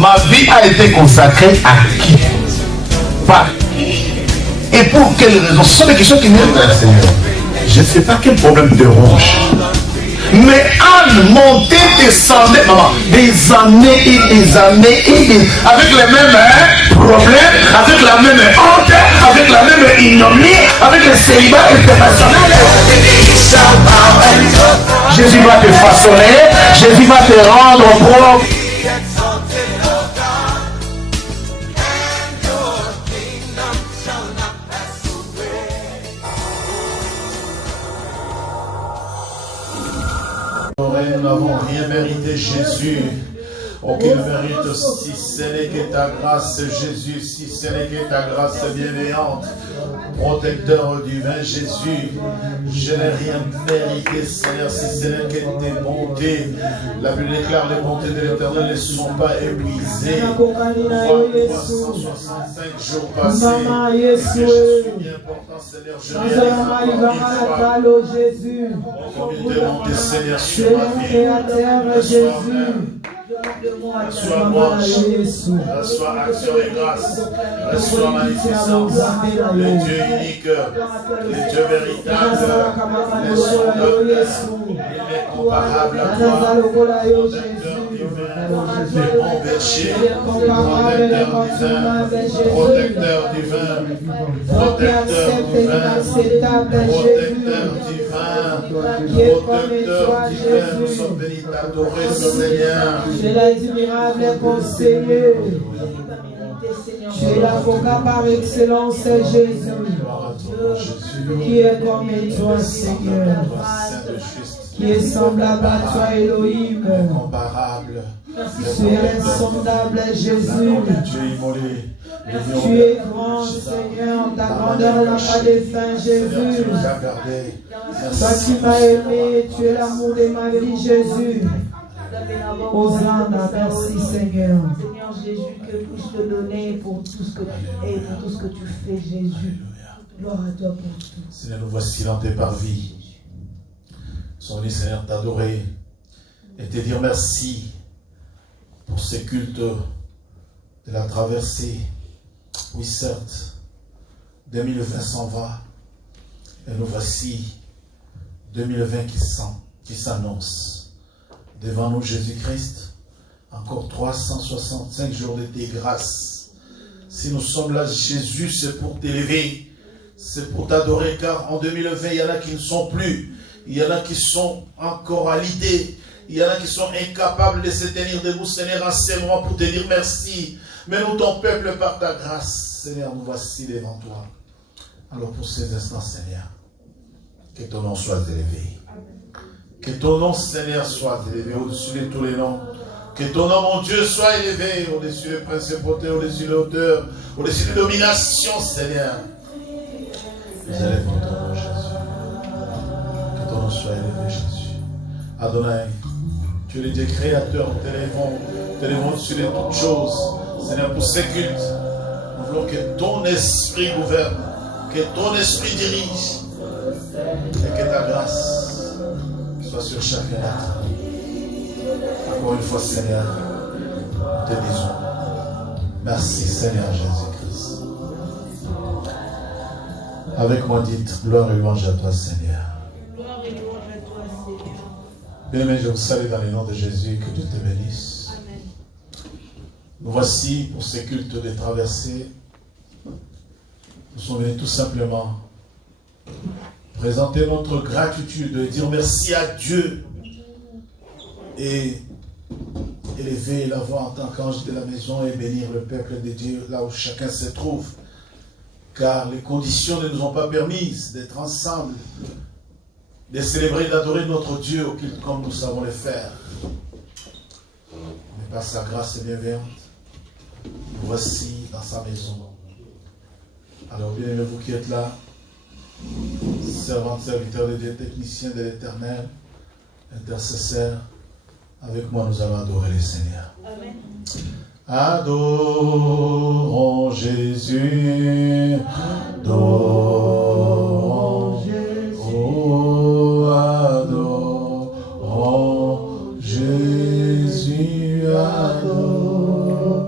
Ma vie a été consacrée à qui? Par qui? Et pour quelle raison? Ce sont des questions qui viennent de la Seigneur. Je ne sais pas quel problème te ronge. Mais Anne montait, descendait, maman, des années et des années et des... avec les mêmes problèmes, avec la même honte, avec la même ignominie, avec le célibat international. Jésus va te façonner, Jésus va te rendre propre. Nous n'avons rien mérité, Jésus. Aucun mérite si ce n'est que ta grâce, Jésus, si ce n'est que ta grâce bienveillante. Protecteur divin, Jésus, je n'ai rien mérité, Seigneur, si ce n'est que tes bontés. La Bible déclare les bontés de l'Éternel ne sont pas épuisées. 365 jours passés. Je suis bien important, Seigneur, je viens comme il demande, Seigneur, sur ma vie. Reçois louange, reçois action et grâce, reçois magnificence, le Dieu unique, le Dieu véritable, l'insondable, l'incomparable à toi, protecteur divin, le bon berger, protecteur divin, protecteur divin, protecteur divin, nous sommes bénis d'adorer Seigneur. Tu es l'admirable conseiller. Tu es l'avocat par excellence, Jésus. Qui est comme toi, Seigneur. Qui est semblable à toi, Elohim. Tu es insondable, Jésus. Tu es grand, Seigneur. Ta grandeur n'a pas de fin, Jésus. Toi qui m'as aimé, tu es l'amour de ma vie, Jésus. Hosanna, merci Seigneur. Seigneur Jésus, que puis-je te donner pour tout ce que tu es, pour tout ce que tu fais, Jésus. Gloire à toi pour tout. Seigneur, nous voici dans tes parvis. Nous sommes venus, Seigneur, t'adorer et te dire merci pour ces cultes de la traversée. Oui, certes, 2020 s'en va et nous voici 2020 qui s'annonce. Devant nous, Jésus-Christ, encore 365 jours de tes grâces. Si nous sommes là, Jésus, c'est pour t'élever, c'est pour t'adorer, car en 2020, il y en a qui ne sont plus, il y en a qui sont encore à l'idée, il y en a qui sont incapables de se tenir debout, Seigneur, enseigne-moi pour te dire merci. Mais nous, ton peuple, par ta grâce, Seigneur, nous voici devant toi. Alors pour ces instants, Seigneur, que ton nom soit élevé. Que ton nom, Seigneur, soit élevé au-dessus de tous les noms. Que ton nom, mon Dieu, soit élevé au-dessus des principautés, au-dessus de l'auteur, au-dessus des dominations, Seigneur. Nous élèvons ton nom, Jésus. Que ton nom soit élevé, Jésus. Adonai, tu es le Dieu créateur, t'élèvons au-dessus de toutes choses. Seigneur, pour ces cultes, nous voulons que ton esprit gouverne, que ton esprit dirige, et que ta grâce soit sur chacun d'entre nous. Encore une fois, Seigneur, nous te disons merci, Seigneur Jésus-Christ. Avec moi, dites gloire et louange à toi, Seigneur. Gloire et louange à toi, Seigneur. Bien-aimé, je vous salue dans le nom de Jésus, que Dieu te bénisse. Amen. Nous voici pour ces cultes de traversée. Nous sommes venus tout simplement présenter notre gratitude et dire merci à Dieu et élever la voix en tant qu'ange de la maison et bénir le peuple de Dieu là où chacun se trouve, car les conditions ne nous ont pas permis d'être ensemble, de célébrer, d'adorer notre Dieu au culte comme nous savons le faire. Mais par sa grâce bienveillante, nous voici dans sa maison. Alors bien aimés, vous qui êtes là, servantes, serviteurs de Dieu, techniciens de l'Éternel, intercesseurs, avec moi nous allons adorer le Seigneur. Amen. Adorons Jésus, adorons Jésus, oh, adorons Jésus, adorons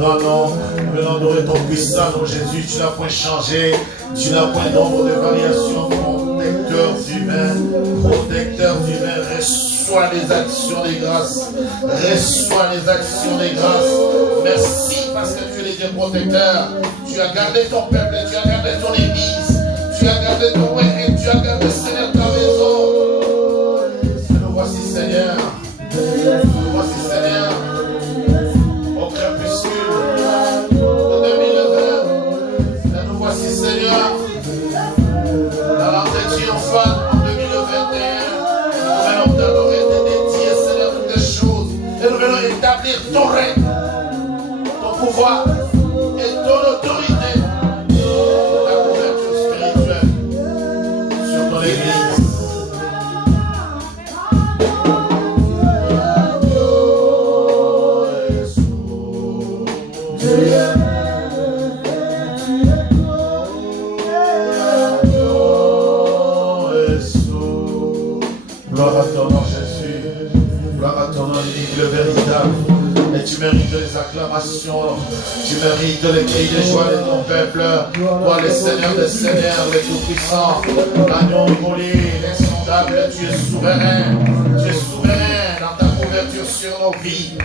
grand nom. Nous venons adorer ton puissant nom, Jésus. Tu n'as point changé. Tu n'as point d'ombre de variation. Protecteur divin. Protecteur divin. Reçois les actions des grâces. Reçois les actions des grâces. Merci parce que tu es le Dieu protecteur. Tu as gardé ton peuple. Tu as gardé ton église. Tu as gardé ton roi et tu as gardé, Seigneur, ta maison. Nous voici, Seigneur. Nous voici, Seigneur. Au crépuscule de 2020. Nous voici, Seigneur. Dans l'entrée triomphale en 2021. Nous venons t'adorer, te dédier, Seigneur, toutes les choses. Et nous venons établir ton règne, ton pouvoir et ton autorité. Gloire à ton nom, Jésus. Gloire à ton nom, unique, le véritable. Et tu mérites les acclamations. Tu mérites les cris de joie de ton peuple. Toi, le Seigneur des Seigneurs, le Tout-Puissant, l'agneau immolé, l'insondable, tu es souverain. Tu es souverain dans ta couverture sur nos vies.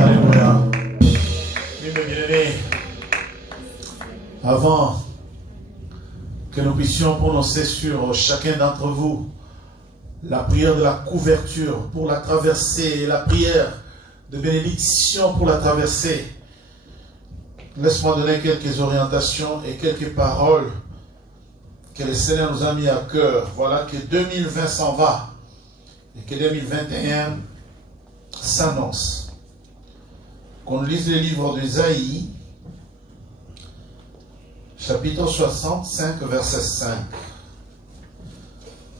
Alléluia. Oui, mes bien-aimés, avant que nous puissions prononcer sur chacun d'entre vous la prière de la couverture pour la traversée et la prière de bénédiction pour la traversée, laisse-moi donner quelques orientations et quelques paroles que le Seigneur nous a mis à cœur. Voilà que 2020 s'en va et que 2021 s'annonce. Qu'on lise le livre d'Ésaïe, chapitre 65, verset 5.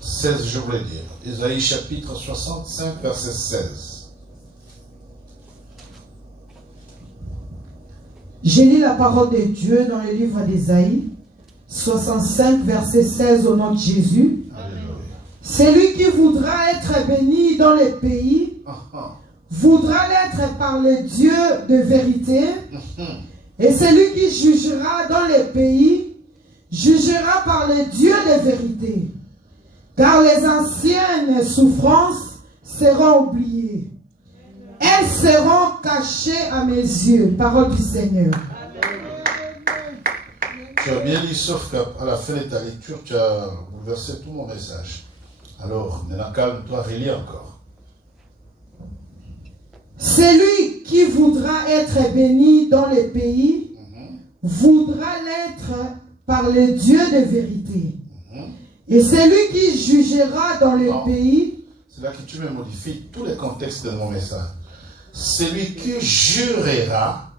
16, je voulais dire. Ésaïe, chapitre 65, verset 16. J'ai lu la parole de Dieu dans le livre d'Ésaïe, 65, verset 16, au nom de Jésus. Alléluia. Celui qui voudra être béni dans les pays, voudra l'être par le Dieu de vérité. Et celui qui jugera dans les pays, jugera par le Dieu de vérité. Car les anciennes souffrances seront oubliées. Elles seront cachées à mes yeux. Parole du Seigneur. Tu as bien dit, sauf qu'à la fin de ta lecture, tu as bouleversé tout mon message. Alors, maintenant, calme-toi, relis encore. Celui qui voudra être béni dans les pays, voudra l'être par le Dieu de vérité. Et celui qui jugera dans les pays... C'est là que tu me modifies tous les contextes de mon message. Celui qui jurera...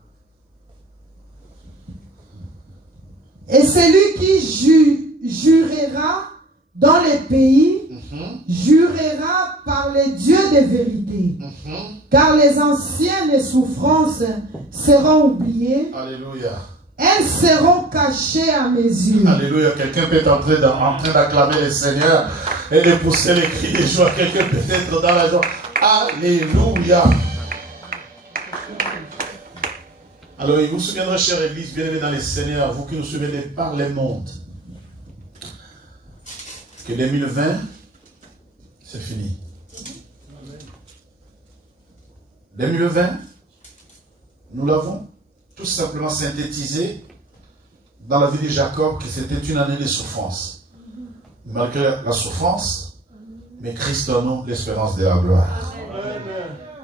Et celui qui jurera dans les pays, jurera par le Dieu de vérité. Car les anciennes souffrances seront oubliées. Alléluia. Elles seront cachées à mes yeux. Alléluia. Quelqu'un peut être en train d'acclamer le Seigneur et de pousser les cris de joie. Quelqu'un peut être dans la joie. Alléluia. Alors, il vous souviendra, chère Église, bien aimée dans le Seigneur, vous qui nous suivez par les mondes, que 2020, c'est fini. 2020, nous l'avons tout simplement synthétisé dans la vie de Jacob, que c'était une année de souffrance. Malgré la souffrance, mais Christ en nous l'espérance de la gloire.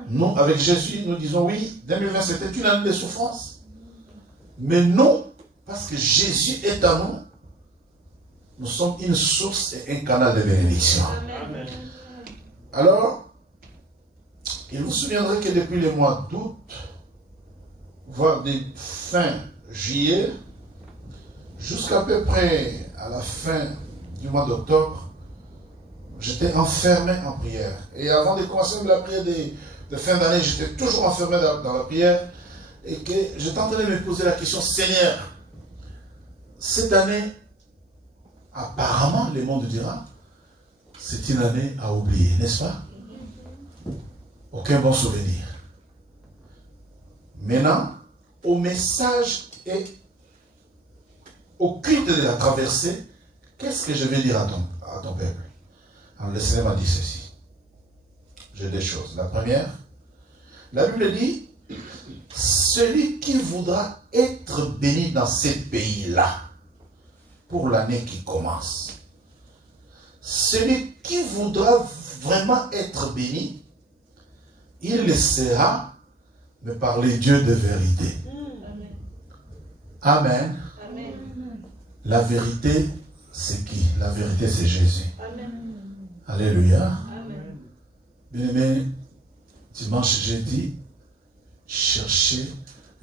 Nous, avec Jésus, nous disons oui, 2020 c'était une année de souffrance. Mais non, parce que Jésus est en nous, nous sommes une source et un canal de bénédiction. Alors, il vous souviendrait que depuis le mois d'août, voire de fin juillet, jusqu'à peu près à la fin du mois d'octobre, j'étais enfermé en prière. Et avant de commencer la prière de fin d'année, j'étais toujours enfermé dans la prière et que j'étais en train de me poser la question, Seigneur, cette année, apparemment, le monde dira, c'est une année à oublier, n'est-ce pas? Aucun bon souvenir. Maintenant, au message et au culte de la traversée, qu'est-ce que je vais dire à ton peuple? Alors le Seigneur m'a dit ceci. J'ai des choses. La première, la Bible dit, celui qui voudra être béni dans ces pays-là, pour l'année qui commence, celui qui voudra vraiment être béni, il le sera, mais par les dieux de vérité. Amen. Amen. La vérité, c'est qui? La vérité, c'est Jésus. Amen. Alléluia. Amen. Bien-aimé, dimanche, j'ai dit, cherchez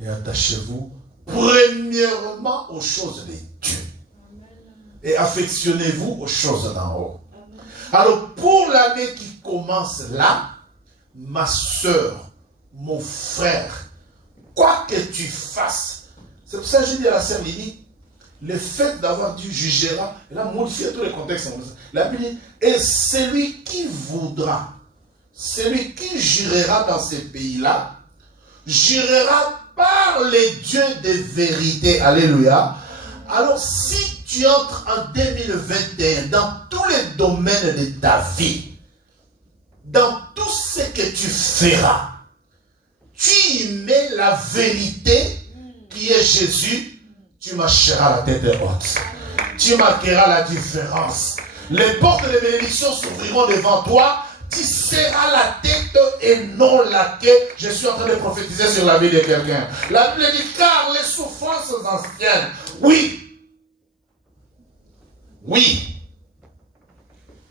et attachez-vous premièrement aux choses de Dieu. Et affectionnez-vous aux choses d'en haut. Alors, pour l'année qui commence là, ma soeur, mon frère, quoi que tu fasses, c'est pour ça que je dis à la sœur Lily, le fait d'avoir dit jugera, elle a modifié tous les contextes. La Bible dit, et celui qui voudra, celui qui jurera dans ces pays-là, jurera par les dieux de vérité. Alléluia. Alors, si tu entres en 2021 dans tous les domaines de ta vie, dans tout ce que tu feras, tu y mets la vérité qui est Jésus, tu marcheras la tête haute. Tu marqueras la différence. Les portes de bénédiction s'ouvriront devant toi. Tu seras la tête et non la queue. Je suis en train de prophétiser sur la vie de quelqu'un. La Bible dit, car les souffrances anciennes, oui,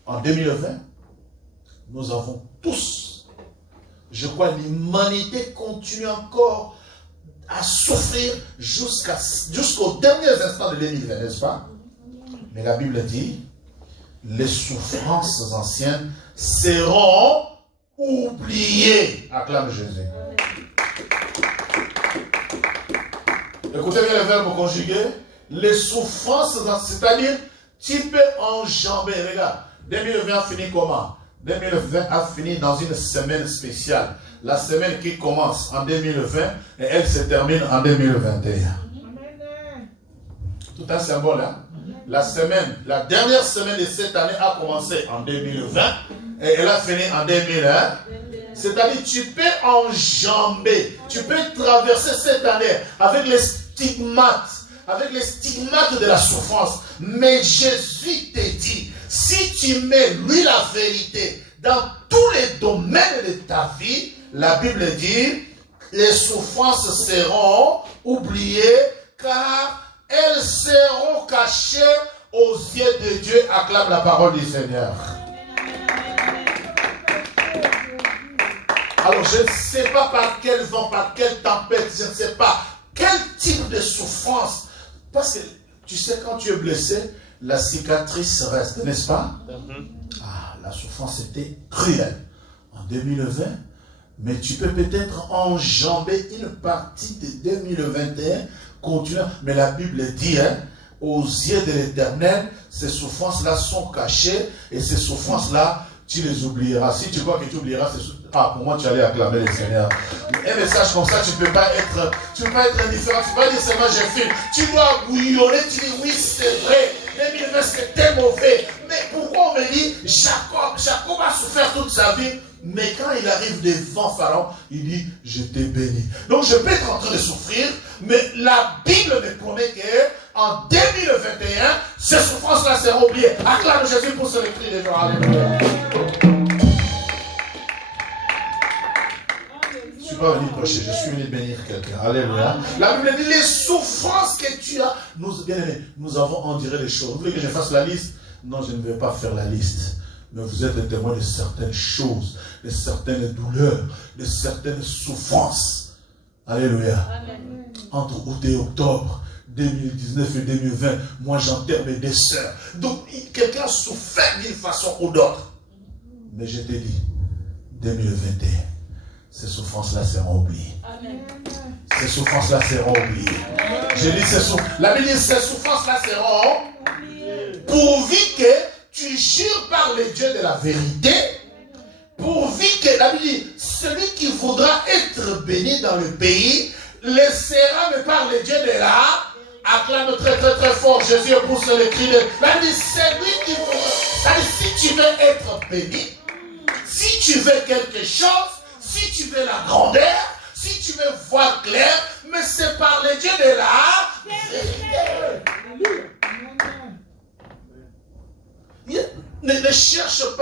en 2020, nous avons tous, je crois, l'humanité continue encore à souffrir jusqu'aux derniers instants de 2020, n'est-ce pas? Mais la Bible dit, les souffrances anciennes seront oubliées. Acclame Jésus. Écoutez bien le verbe conjugué. Les souffrances anciennes, c'est-à-dire, tu peux enjamber. Regarde, 2020 a fini comment? 2020 a fini dans une semaine spéciale. La semaine qui commence en 2020 et elle se termine en 2021. Tout un symbole, hein? La dernière semaine de cette année a commencé en 2020 et elle a fini en 2001. C'est-à-dire, tu peux enjamber, tu peux traverser cette année avec les stigmates de la souffrance. Mais Jésus te dit, si tu mets lui la vérité dans tous les domaines de ta vie, la Bible dit, les souffrances seront oubliées car elles seront cachées aux yeux de Dieu. Acclame la parole du Seigneur. Alors je ne sais pas par quel vent, par quelle tempête, je ne sais pas quel type de souffrance. Parce que tu sais, quand tu es blessé, la cicatrice reste, n'est-ce pas? Ah, la souffrance était cruelle en 2020, mais tu peux peut-être enjamber une partie de 2021, continuant. Mais la Bible dit, hein, aux yeux de l'Éternel, ces souffrances-là sont cachées, et ces souffrances-là, tu les oublieras. Si tu crois que tu oublieras ces souffrances, pour moi, tu allais acclamer le Seigneur. Un message comme ça, tu ne peux pas être indifférent. Tu ne peux pas dire seulement j'ai fait. Tu dois bouillonner, tu dis oui, c'est vrai. 2020, c'était mauvais. Mais pourquoi on me dit Jacob a souffert toute sa vie, mais quand il arrive devant Pharaon, il dit je t'ai béni. Donc je peux être en train de souffrir, mais la Bible me promet que en 2021, ces souffrances-là seront oubliées. Acclame Jésus pour se réciter les gens. Alléluia. Je ne suis pas venu prêcher, je suis venu bénir quelqu'un. Alléluia. La Bible dit les souffrances que tu as. Nous avons enduré les choses. Vous voulez que je fasse la liste? Non, je ne vais pas faire la liste. Mais vous êtes le témoin de certaines choses, de certaines douleurs, de certaines souffrances. Alléluia. Amen. Entre août et octobre 2019 et 2020, moi j'enterre mes deux sœurs. Donc quelqu'un a souffert d'une façon ou d'autre. Mais je t'ai dit, 2021. Ces souffrances-là seront oubliées. Amen. Ces souffrances-là seront oubliées. J'ai dit la Bible dit ces souffrances-là seront oubliées. Pourvu que tu jures par les dieux de la vérité. Pourvu que, la Bible dit, celui qui voudra être béni dans le pays, les Sérats me parlent Dieu de là, acclame très très très fort, Jésus pousse les cris de... C'est lui qui vous... C'est-à-dire, si tu veux être béni, si tu veux quelque chose, si tu veux la grandeur, si tu veux voir clair, mais c'est par le Dieu de la vérité. Ne cherche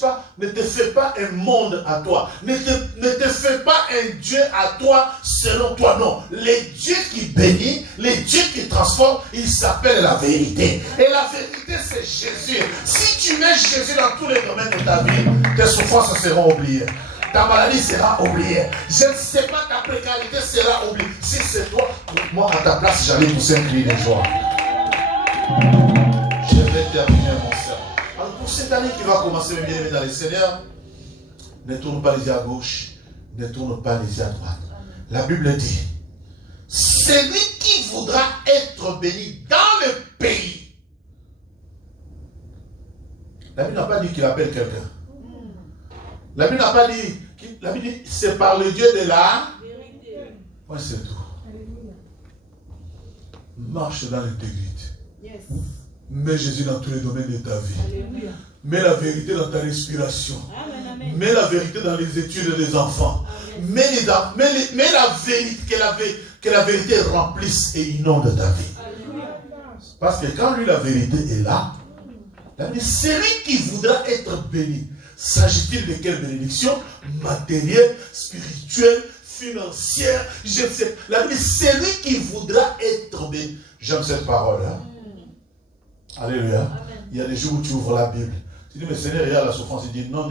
pas, ne te fais pas un monde à toi. Ne te fais pas un Dieu à toi selon toi, non. Le Dieu qui bénit, le Dieu qui transforme, il s'appelle la vérité. Et la vérité, c'est Jésus. Si tu mets Jésus dans tous les domaines de ta vie, tes souffrances seront oubliées. Ta maladie sera oubliée. Je ne sais pas, ta précarité sera oubliée. Si c'est toi, moi à ta place, j'allais pousser un cri de joie. Je vais terminer mon sermon. Alors pour cette année qui va commencer, mes bien-aimés dans les Seigneurs, ne tourne pas les yeux à gauche, ne tourne pas les yeux à droite. La Bible dit, celui qui voudra être béni dans le pays. La Bible n'a pas dit qu'il appelle quelqu'un. La Bible n'a pas dit, la Bible dit, c'est par le Dieu de la vérité. Oui, c'est tout. Marche dans l'intégrité. Yes. Mets Jésus dans tous les domaines de ta vie. Alléluia. Mets la vérité dans ta respiration. Amen. Mets la vérité dans les études des enfants. Mets la vérité, que la vérité remplisse et inonde ta vie. Alléluia. Parce que quand lui, la vérité est là, c'est lui qui voudra être béni. S'agit-il de quelle bénédiction? Matérielle, spirituelle, financière, je ne sais pas. La Bible, c'est lui qui voudra être béni. J'aime cette parole. Hein? Alléluia. Amen. Il y a des jours où tu ouvres la Bible. Tu dis, mais Seigneur, il y a la souffrance. Il dit, non.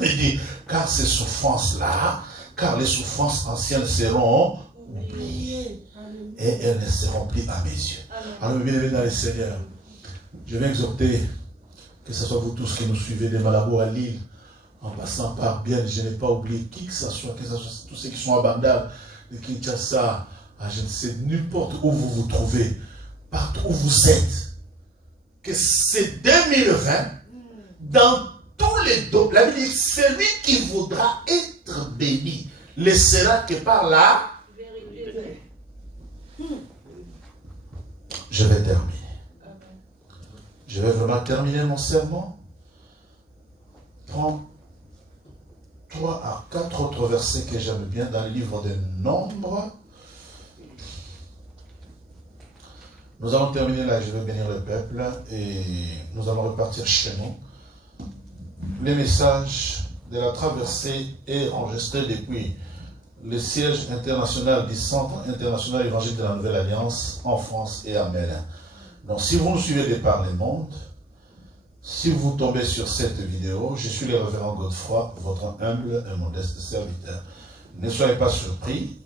Il dit, car ces souffrances-là, car les souffrances anciennes seront oubliées. Et elles ne seront plus à mes yeux. Amen. Alors, bien-aimés dans les Seigneurs, je vais exhorter, que ce soit vous tous qui nous suivez de Malabo à Lille, en passant par Bienne, je n'ai pas oublié qui que ce soit tous ceux qui sont à Bandar, de Kinshasa, à je ne sais, n'importe où vous vous trouvez, partout où vous êtes, que c'est 2020, dans tous les domaines, la Bible dit, celui qui voudra être béni, laissera que par la vérité. Je vais terminer. Je vais vraiment terminer mon sermon. Prends 3 à 4 autres versets que j'aime bien dans le livre des Nombres. Nous allons terminer là, je vais bénir le peuple et nous allons repartir chez nous. Le message de la traversée est enregistré depuis le siège international du Centre international évangélique de la Nouvelle Alliance en France et à Melun. Donc si vous nous suivez de par le monde, si vous tombez sur cette vidéo, je suis le révérend Godefroy, votre humble et modeste serviteur. Ne soyez pas surpris,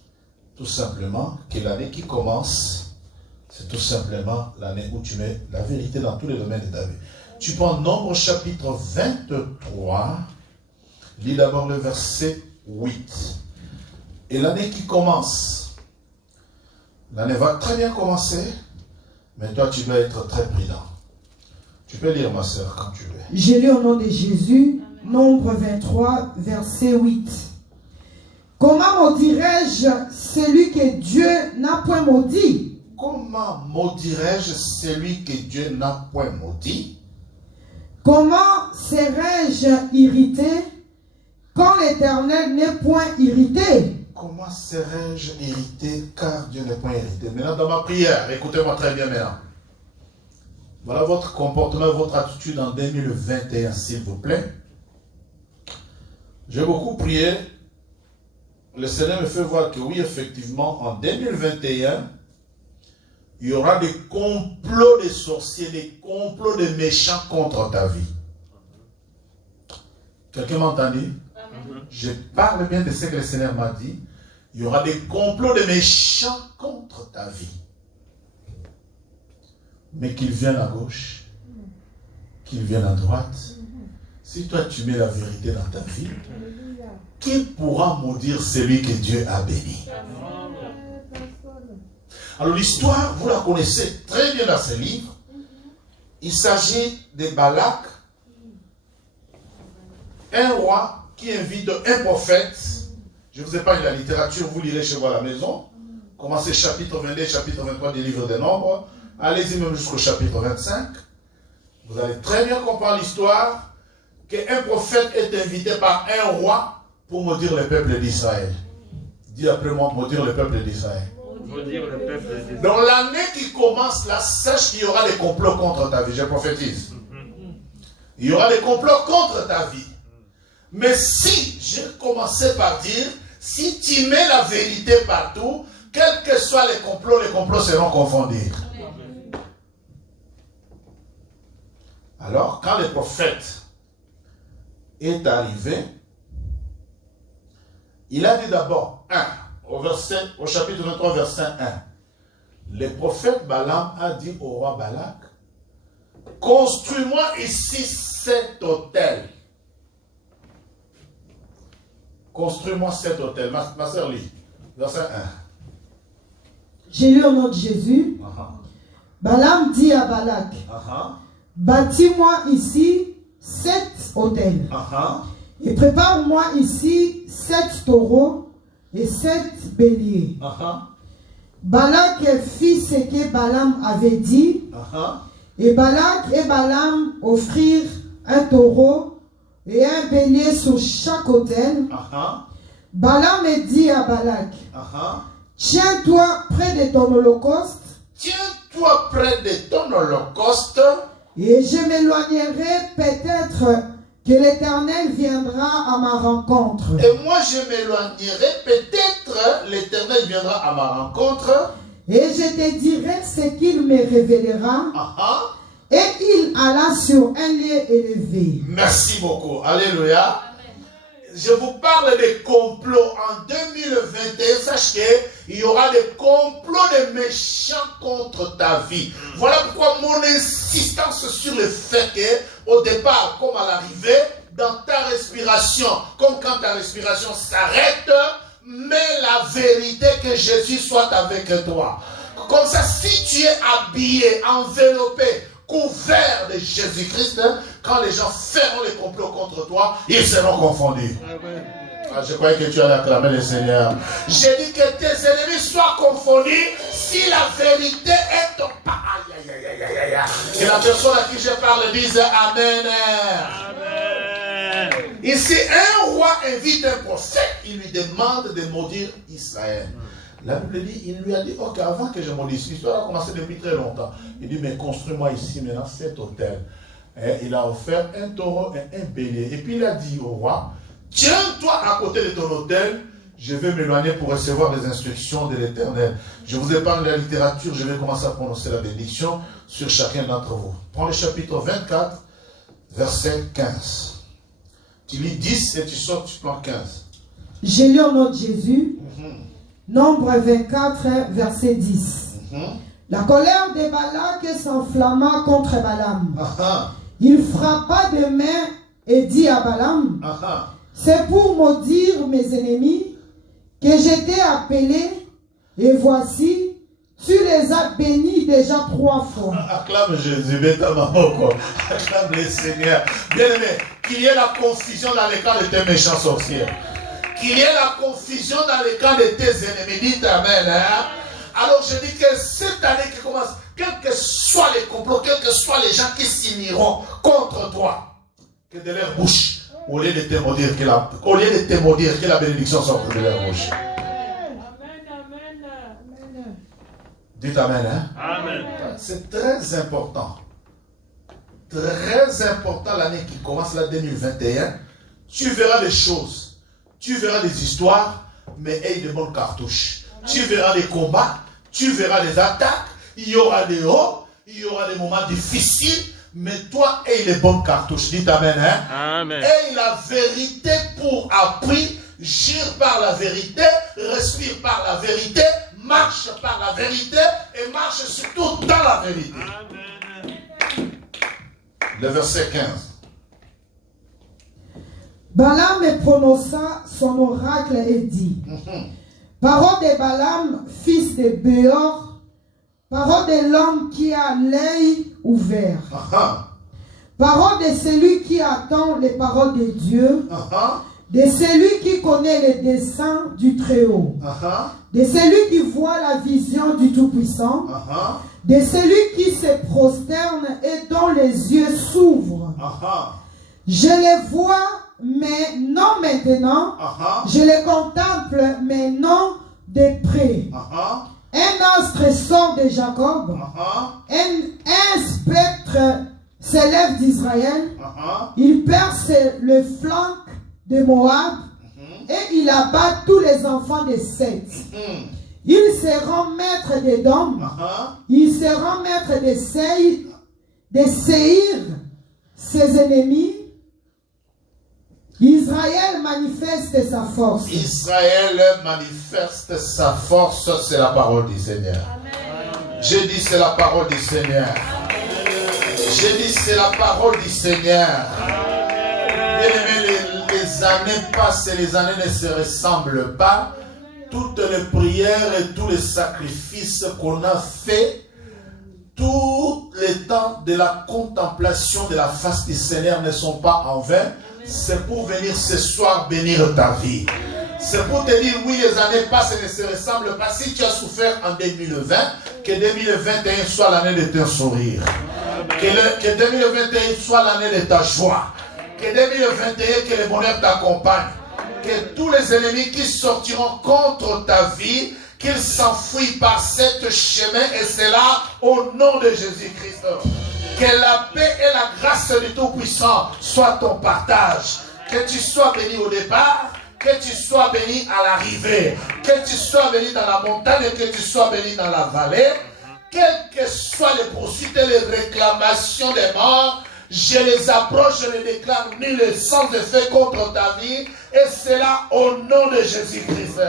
tout simplement, que l'année qui commence, c'est tout simplement l'année où tu mets la vérité dans tous les domaines de ta vie. Tu prends Nombre chapitre 23, lis d'abord le verset 8. Et l'année qui commence, l'année va très bien commencer, mais toi tu dois être très prudent. Tu peux lire, ma soeur, quand tu veux. J'ai lu au nom de Jésus, Nombre 23, verset 8. Comment maudirais-je celui que Dieu n'a point maudit? Comment maudirais-je celui que Dieu n'a point maudit? Comment serais-je irrité quand l'Éternel n'est point irrité? Comment serais-je irrité car Dieu n'est point irrité? Maintenant, dans ma prière, écoutez-moi très bien maintenant. Voilà votre comportement, votre attitude en 2021, s'il vous plaît. J'ai beaucoup prié. Le Seigneur me fait voir que oui, effectivement, en 2021, il y aura des complots de sorciers, des complots de méchants contre ta vie. Quelqu'un m'a entendu? Je parle bien de ce que le Seigneur m'a dit. Il y aura des complots de méchants contre ta vie. Mais qu'ils viennent à gauche, qu'ils viennent à droite. Si toi tu mets la vérité dans ta vie, qui pourra maudire celui que Dieu a béni? Alors l'histoire, vous la connaissez très bien dans ce livre. Il s'agit de Balak, un roi qui invite un prophète. Je vous épargne la littérature, vous lirez chez vous à la maison. Commencez chapitre 22, chapitre 23 du livre des Nombres. Allez-y même jusqu'au chapitre 25. Vous allez très bien comprendre l'histoire qu'un prophète est invité par un roi pour maudire le peuple d'Israël. Dis après moi, maudire le peuple d'Israël. Dans l'année qui commence là, sache qu'il y aura des complots contre ta vie. Je prophétise. Il y aura des complots contre ta vie. Mais si, j'ai commencé par dire, si tu mets la vérité partout, quels que soient les complots seront confondus. Alors, quand le prophète est arrivé, il a dit d'abord, au chapitre 23, verset 1, le prophète Balaam a dit au roi Balak, construis-moi ici cet autel. Construis-moi cet autel. Ma soeur lit, verset 1. J'ai lu au nom de Jésus. Balaam dit à Balak, bâtis-moi ici 7 autels. Et prépare-moi ici 7 taureaux et 7 béliers. Balak fit ce que Balaam avait dit. Et Balak et Balaam offrirent un taureau et un bélier sur chaque autel. Balaam dit à Balak, tiens-toi près de ton holocauste. Tiens-toi près de ton holocauste. Et je m'éloignerai, peut-être que l'Éternel viendra à ma rencontre. Et moi je m'éloignerai, peut-être l'Éternel viendra à ma rencontre. Et je te dirai ce qu'il me révélera. Et il alla sur un lieu élevé. Merci beaucoup. Alléluia. Je vous parle des complots en 2021. Sache qu'il y aura des complots de méchants contre ta vie. Voilà pourquoi mon insistance sur le fait qu'au départ, comme à l'arrivée, dans ta respiration, comme quand ta respiration s'arrête, mets la vérité que Jésus soit avec toi. Comme ça, si tu es habillé, enveloppé, couvert de Jésus-Christ, quand les gens feront les complots contre toi, ils seront confondus. Je croyais que tu allais acclamer le Seigneur. J'ai dit que tes ennemis soient confondus si la vérité est ton pas. Que la personne à qui je parle dise Amen. Amen. Ici, un roi invite un prophète, il lui demande de maudire Israël. La Bible dit, il lui a dit, ok, avant que je maudisse, l'histoire a commencé depuis très longtemps. Il dit, mais construis-moi ici maintenant cet autel. Et il a offert un taureau et un bélier. Et puis il a dit au roi, tiens-toi à côté de ton autel, je vais m'éloigner pour recevoir les instructions de l'Éternel. Je vous épargne la littérature, je vais commencer à prononcer la bénédiction sur chacun d'entre vous. Prends le chapitre 24, verset 15. Tu lis 10 et tu sors, tu prends 15. J'ai lu au nom de Jésus. Nombre 24, verset 10. La colère de Balak s'enflamma contre Balaam. Il frappa de main et dit à Balaam, c'est pour maudire mes ennemis que je t'ai appelé, et voici, tu les as bénis déjà 3 fois. Acclame Jésus, acclame le Seigneur. Bien-aimé, qu'il y ait la confusion dans les camps de tes méchants sorciers. Qu'il y ait la confusion dans les camps de tes ennemis. Dites Amen. Alors je dis que cette année qui commence, quels que soient les complots, quels que soient les gens qui s'uniront contre toi, que de leur bouche, au lieu de te maudire, que la bénédiction sorte de leur bouche. Dites Amen. Amen. C'est très important. Très important l'année qui commence, la 2021. Tu verras des choses. Tu verras des histoires, mais aie de bonnes cartouches. Tu verras des combats, tu verras des attaques, il y aura des hauts, il y aura des moments difficiles, mais toi, aie les bonnes cartouches. Dites Amen. Amen. Aie la vérité pour appris, gire par la vérité, respire par la vérité, marche par la vérité et marche surtout dans la vérité. Amen. Le verset 15. Balaam prononça son oracle et dit, parole de Balaam, fils de Béor, parole de l'homme qui a l'œil ouvert, parole de celui qui attend les paroles de Dieu, de celui qui connaît les desseins du Très-Haut, de celui qui voit la vision du Tout-Puissant, de celui qui se prosterne et dont les yeux s'ouvrent. Je les vois, mais non maintenant. Je les contemple, mais non de près. Un astre sort de Jacob. Un spectre s'élève d'Israël. Il perce le flanc de Moab et il abat tous les enfants de Seth. Il se rend maître d'Édom. Il se rend maître de Séhir, ses ennemis. Israël manifeste sa force. Israël manifeste sa force, c'est la parole du Seigneur. J'ai dit c'est la parole du Seigneur. J'ai dit c'est la parole du Seigneur. Bien-aimés, les années passent et les années ne se ressemblent pas. Toutes les prières et tous les sacrifices qu'on a faits, tout le temps de la contemplation de la face du Seigneur ne sont pas en vain. C'est pour venir ce soir bénir ta vie. C'est pour te dire, oui, les années passent et ne se ressemblent pas. Si tu as souffert en 2020, que 2021 soit l'année de ton sourire. Que 2021 soit l'année de ta joie. Que 2021, que le bonheur t'accompagne. Que tous les ennemis qui sortiront contre ta vie, qu'ils s'enfuient par cette chemin, et c'est là au nom de Jésus-Christ. Que la paix et la grâce du Tout-Puissant soient ton partage. Que tu sois béni au départ, que tu sois béni à l'arrivée, que tu sois béni dans la montagne et que tu sois béni dans la vallée. Quelles que soient les poursuites et les réclamations des morts, je les approche, je les déclare nul et sans effet contre ta vie. Et c'est là au nom de Jésus-Christ.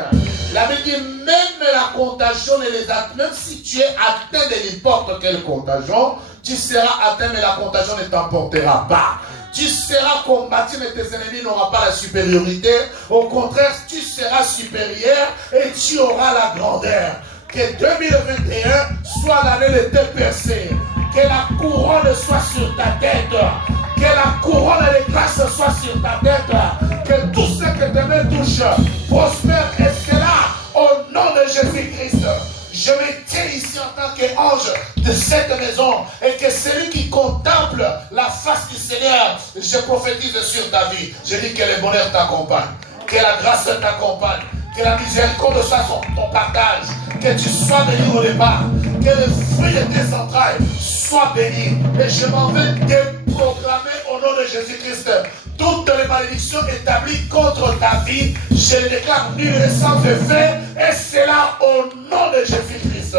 La Bible dit, même la contagion, même si tu es atteint de n'importe quelle contagion, tu seras atteint mais la contagion ne t'emportera pas. Tu seras combattu mais tes ennemis n'auront pas la supériorité. Au contraire, tu seras supérieur et tu auras la grandeur. Que 2021 soit l'année de tes percées. Que la couronne soit sur ta tête. Que la couronne de grâce soit sur ta tête. Que tout ce que tes mains touchent prospère et c'est là au nom de Jésus-Christ. Je me tiens ici en tant qu'ange de cette maison et que celui qui contemple la face du Seigneur, je prophétise sur ta vie. Je dis que le bonheur t'accompagne, que la grâce t'accompagne, que la miséricorde soit ton partage, que tu sois béni au départ, que le fruit de tes entrailles soit béni. Et je m'en vais déprogrammer au nom de Jésus-Christ toutes les malédictions établies contre ta vie, je les déclare nulles et sans effet, et c'est là au nom de Jésus-Christ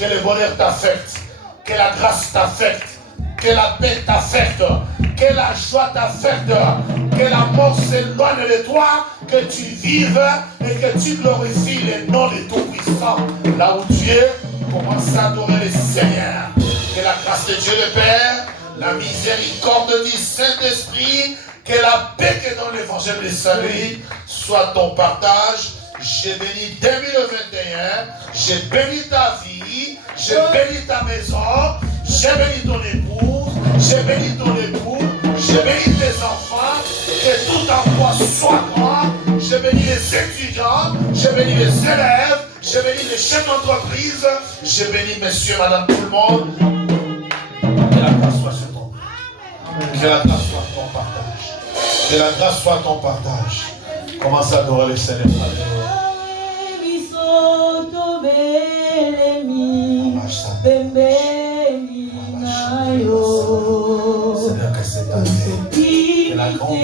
que le bonheur t'affecte, que la grâce t'affecte, que la paix t'affecte, que la joie t'affecte, que la mort s'éloigne de toi, que tu vives et que tu glorifies le nom de Tout-Puissant. Là où tu es, commence à adorer le Seigneur. Que la grâce de Dieu le Père, la miséricorde du Saint-Esprit, que la paix qui est dans l'évangile du salut soit ton partage. J'ai béni 2021, j'ai béni ta vie, j'ai béni ta maison, j'ai béni ton épouse, j'ai béni ton époux, j'ai béni tes enfants, que tout emploi soit grand, j'ai béni les étudiants, j'ai béni les élèves, j'ai béni les chefs d'entreprise, j'ai béni monsieur, madame, tout le monde. Que la grâce soit sur ton vie, que la grâce soit ton partage. Que la grâce soit ton partage. Commence à adorer le Seigneur. Seigneur, que cette année, que la grande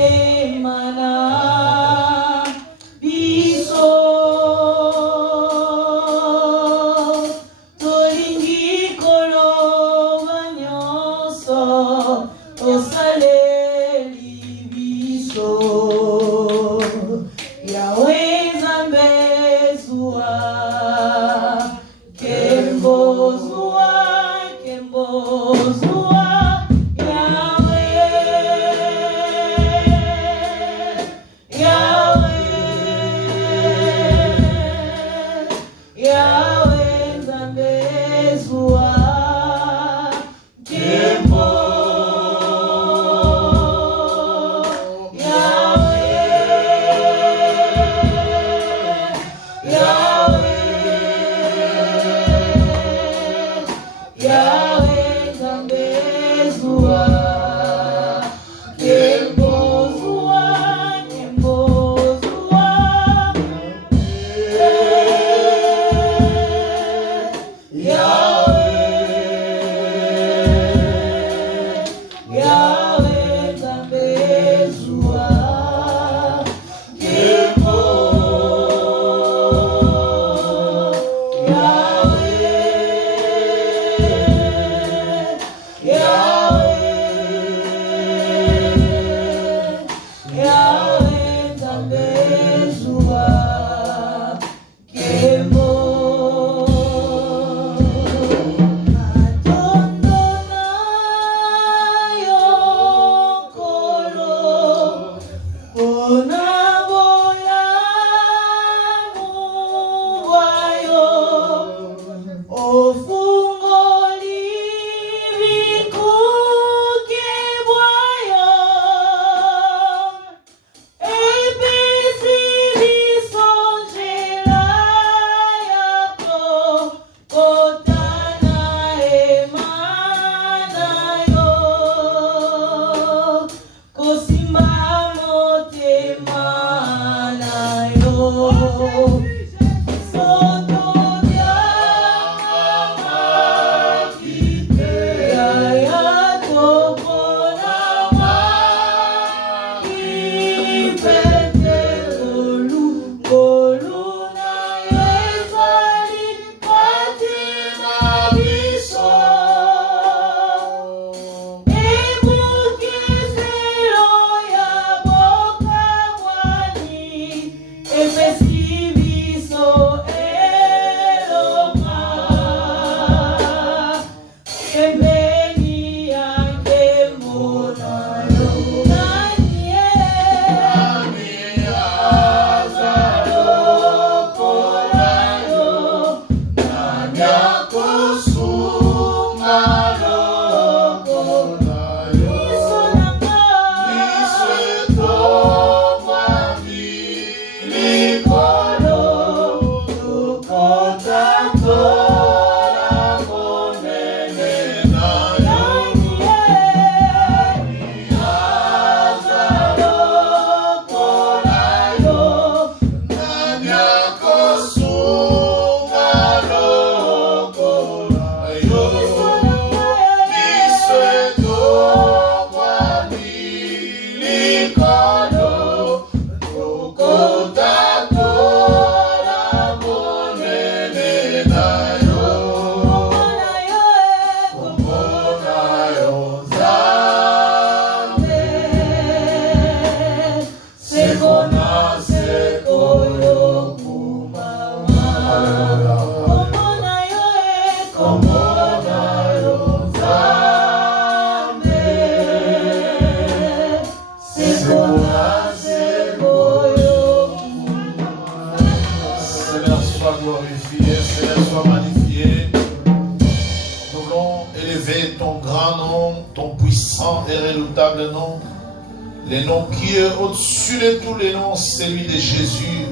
Le nom qui est au-dessus de tous les noms, celui de Jésus.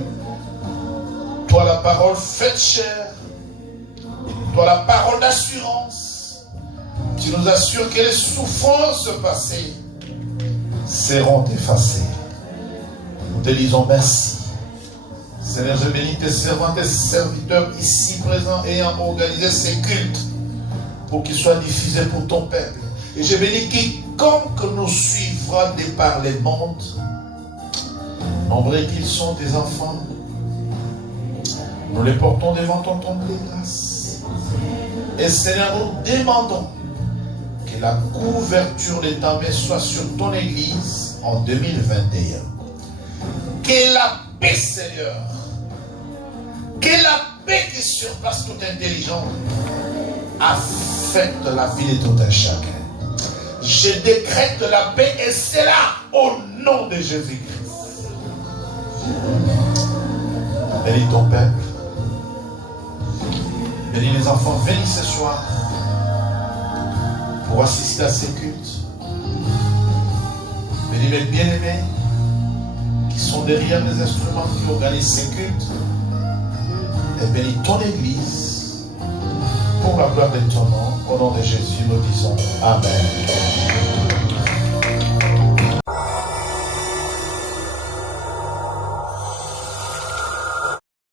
Toi la parole faite chair, toi la parole d'assurance. Tu nous assures que les souffrances passées seront effacées. Nous te disons merci. Seigneur, je bénis tes servants, tes serviteurs ici présents ayant organisé ces cultes pour qu'ils soient diffusés pour ton peuple. Et je bénis quiconque nous suivra de par les mondes, nombreux qu'ils sont tes enfants, nous les portons devant ton trône de grâce. Et Seigneur, nous demandons que la couverture de ta main soit sur ton Église en 2021. Que la paix, Seigneur, que la paix qui surpasse toute intelligence affecte la vie de tout un chacun. Je décrète la paix et c'est là au nom de Jésus-Christ. Bénis ton peuple. Bénis les enfants. Venez ce soir pour assister à ces cultes. Bénis les bien-aimés qui sont derrière les instruments qui organisent ces cultes. Et bénis ton Église pour la gloire de ton nom. Au nom de Jésus, nous disons Amen.